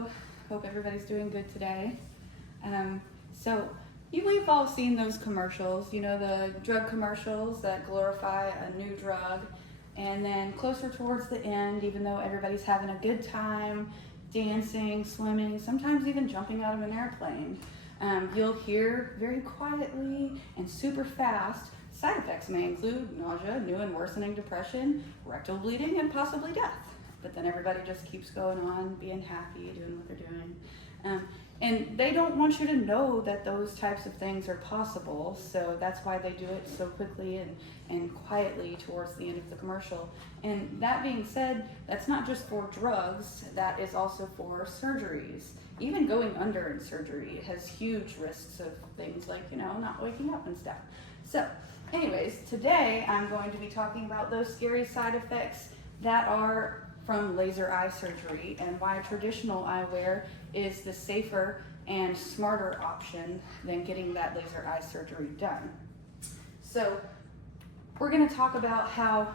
Hello, hope everybody's doing good today. We've all seen those commercials, the drug commercials that glorify a new drug, and then closer towards the end, even though everybody's having a good time, dancing, swimming, sometimes even jumping out of an airplane, you'll hear very quietly and super fast, side effects may include nausea, new and worsening depression, rectal bleeding, and possibly death. But then everybody just keeps going on, being happy, doing what they're doing. And they don't want you to know that those types of things are possible, so that's why they do it so quickly and quietly towards the end of the commercial. And that being said, that's not just for drugs, that is also for surgeries. Even going under in surgery has huge risks of things like, not waking up and stuff. So, anyways, today I'm going to be talking about those scary side effects that are from laser eye surgery and why traditional eyewear is the safer and smarter option than getting that laser eye surgery done. So we're going to talk about how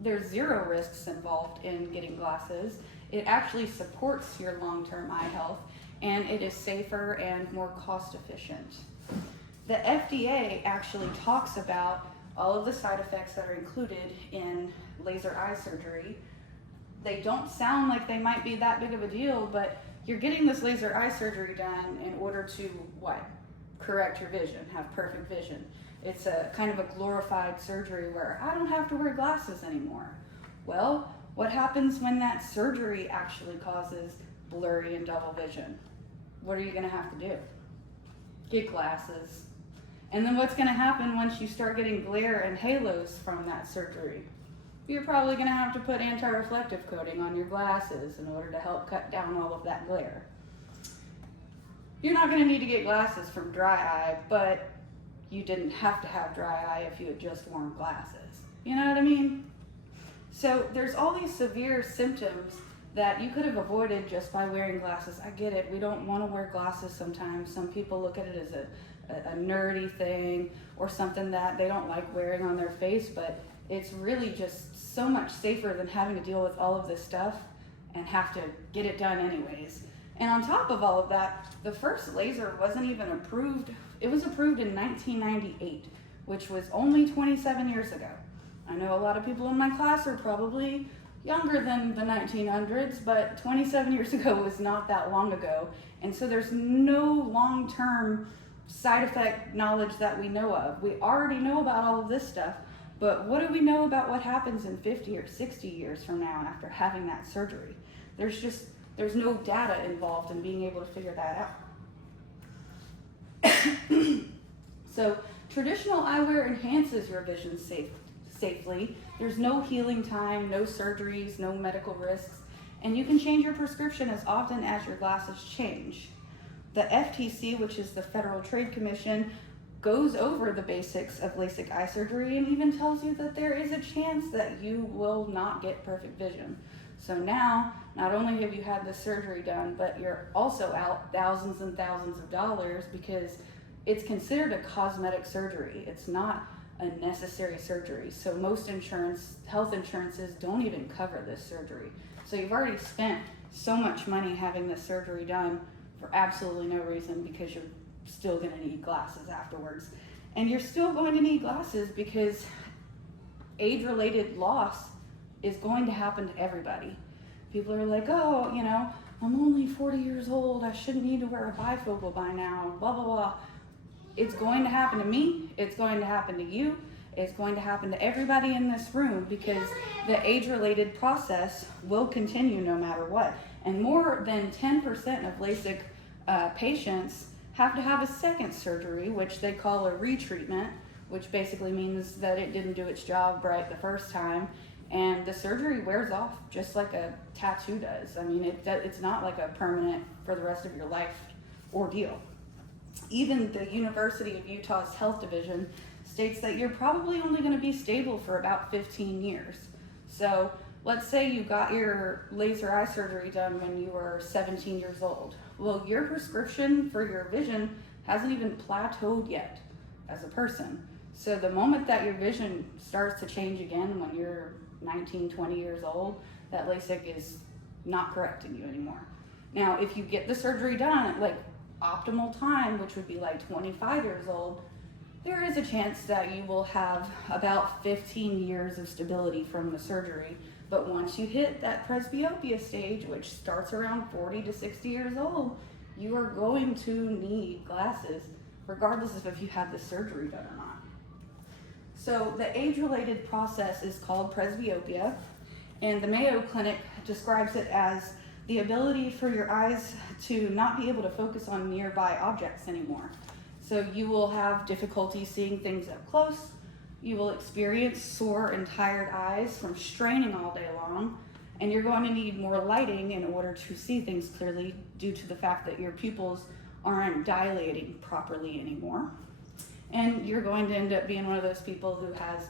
there's zero risks involved in getting glasses. It actually supports your long-term eye health, and it is safer and more cost efficient. The FDA actually talks about all of the side effects that are included in laser eye surgery. They don't sound like they might be that big of a deal, but you're getting this laser eye surgery done in order to, what? Correct your vision, have perfect vision. It's a kind of a glorified surgery where I don't have to wear glasses anymore. Well, what happens when that surgery actually causes blurry and double vision? What are you gonna have to do? Get glasses. And then what's gonna happen once you start getting glare and halos from that surgery? You're probably going to have to put anti-reflective coating on your glasses in order to help cut down all of that glare. You're not going to need to get glasses from dry eye, but you didn't have to have dry eye if you had just worn glasses. You know what I mean? So there's all these severe symptoms that you could have avoided just by wearing glasses. I get it. We don't want to wear glasses sometimes. Some people look at it as a nerdy thing or something that they don't like wearing on their face, but it's really just so much safer than having to deal with all of this stuff and have to get it done anyways. And on top of all of that, the first laser wasn't even approved. It was approved in 1998, which was only 27 years ago. I know a lot of people in my class are probably younger than the 1900s, but 27 years ago was not that long ago. And so there's no long-term side effect knowledge that we know of. We already know about all of this stuff, but what do we know about what happens in 50 or 60 years from now after having that surgery? There's no data involved in being able to figure that out. So traditional eyewear enhances your vision safely. There's no healing time, no surgeries, no medical risks, and you can change your prescription as often as your glasses change. The FTC, which is the Federal Trade Commission, goes over the basics of LASIK eye surgery and even tells you that there is a chance that you will not get perfect vision. So now, not only have you had this surgery done, but you're also out thousands and thousands of dollars because it's considered a cosmetic surgery. It's not a necessary surgery. So most health insurances don't even cover this surgery. So you've already spent so much money having this surgery done for absolutely no reason because you're still going to need glasses afterwards. And you're still going to need glasses because age-related loss is going to happen to everybody. People are like, oh, I'm only 40 years old, I shouldn't need to wear a bifocal by now, blah, blah, blah. It's going to happen to me, it's going to happen to you, it's going to happen to everybody in this room because the age-related process will continue no matter what. And more than 10% of LASIK patients have to have a second surgery, which they call a retreatment, which basically means that it didn't do its job right the first time, and the surgery wears off just like a tattoo does. I mean, it's not like a permanent for the rest of your life ordeal. Even the University of Utah's Health Division states that you're probably only going to be stable for about 15 years. So let's say you got your laser eye surgery done when you were 17 years old. Well, your prescription for your vision hasn't even plateaued yet as a person. So the moment that your vision starts to change again when you're 19, 20 years old, that LASIK is not correcting you anymore. Now, if you get the surgery done at like optimal time, which would be like 25 years old, there is a chance that you will have about 15 years of stability from the surgery. But once you hit that presbyopia stage, which starts around 40 to 60 years old, you are going to need glasses, regardless of if you have the surgery done or not. So the age-related process is called presbyopia, and the Mayo Clinic describes it as the ability for your eyes to not be able to focus on nearby objects anymore. So you will have difficulty seeing things up close. You will experience sore and tired eyes from straining all day long, and you're going to need more lighting in order to see things clearly due to the fact that your pupils aren't dilating properly anymore. And you're going to end up being one of those people who has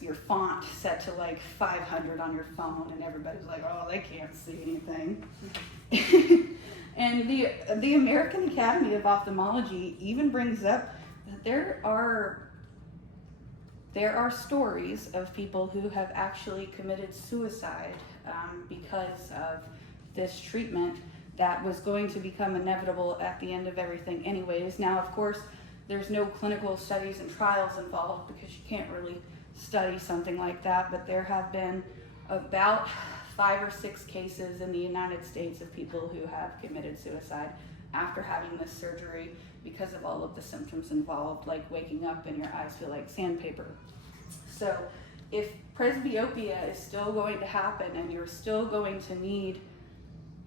your font set to like 500 on your phone, and everybody's like, oh, they can't see anything. And the American Academy of Ophthalmology even brings up that there are stories of people who have actually committed suicide because of this treatment that was going to become inevitable at the end of everything anyways. Now, of course, there's no clinical studies and trials involved because you can't really study something like that, but there have been about 5 or 6 cases in the United States of people who have committed suicide after having this surgery because of all of the symptoms involved, like waking up and your eyes feel like sandpaper. So if presbyopia is still going to happen and you're still going to need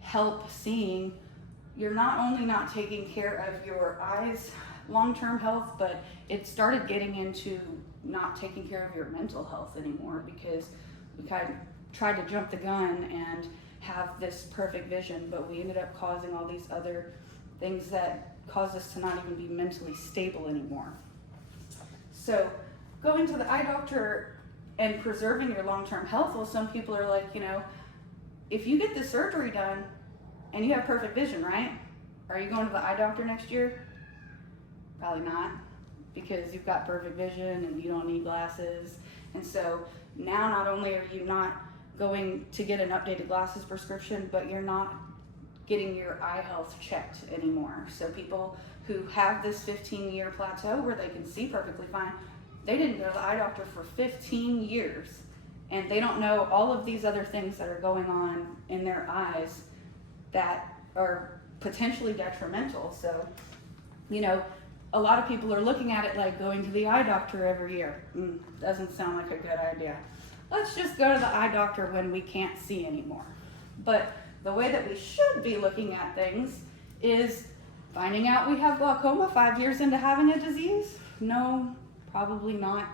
help seeing, you're not only not taking care of your eyes' long-term health, but it started getting into not taking care of your mental health anymore, because we kind of tried to jump the gun and have this perfect vision, but we ended up causing all these other things that cause us to not even be mentally stable anymore. So going to the eye doctor and preserving your long-term health, well, some people are like, if you get the surgery done and you have perfect vision, right? Are you going to the eye doctor next year? Probably not, because you've got perfect vision and you don't need glasses. And so now not only are you not going to get an updated glasses prescription, but you're not getting your eye health checked anymore. So people who have this 15-year plateau where they can see perfectly fine, they didn't go to the eye doctor for 15 years, and they don't know all of these other things that are going on in their eyes that are potentially detrimental. So, a lot of people are looking at it like going to the eye doctor every year. Doesn't sound like a good idea. Let's just go to the eye doctor when we can't see anymore. But the way that we should be looking at things is finding out we have glaucoma 5 years into having a disease. No, probably not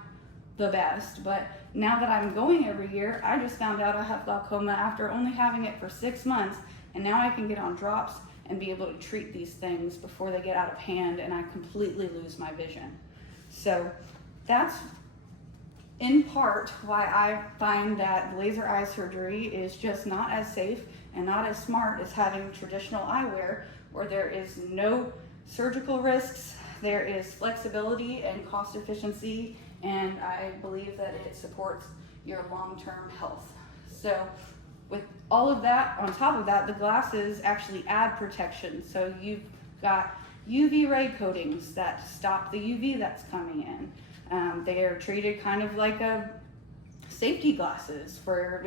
the best, but now that I'm going every year, I just found out I have glaucoma after only having it for 6 months, and now I can get on drops and be able to treat these things before they get out of hand and I completely lose my vision. So that's in part why I find that laser eye surgery is just not as safe and not as smart as having traditional eyewear, where there is no surgical risks, there is flexibility and cost efficiency, and I believe that it supports your long-term health. So with all of that, on top of that, the glasses actually add protection. So you've got UV ray coatings that stop the UV that's coming in. They are treated kind of like a safety glasses for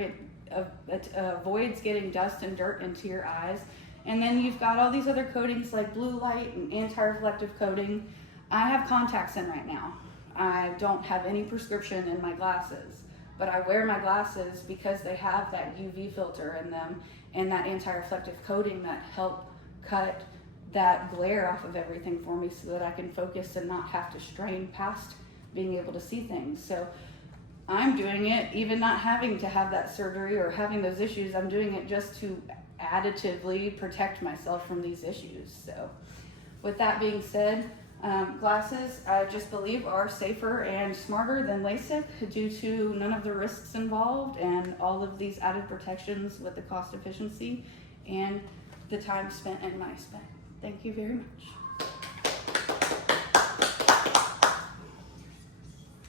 it avoids getting dust and dirt into your eyes. And then you've got all these other coatings like blue light and anti-reflective coating. I have contacts in right now. I don't have any prescription in my glasses, but I wear my glasses because they have that UV filter in them and that anti-reflective coating that help cut that glare off of everything for me so that I can focus and not have to strain past being able to see things. So I'm doing it even not having to have that surgery or having those issues. I'm doing it just to additively protect myself from these issues. So with that being said, glasses, I just believe, are safer and smarter than LASIK due to none of the risks involved and all of these added protections with the cost efficiency and the time spent and money spent. Thank you very much.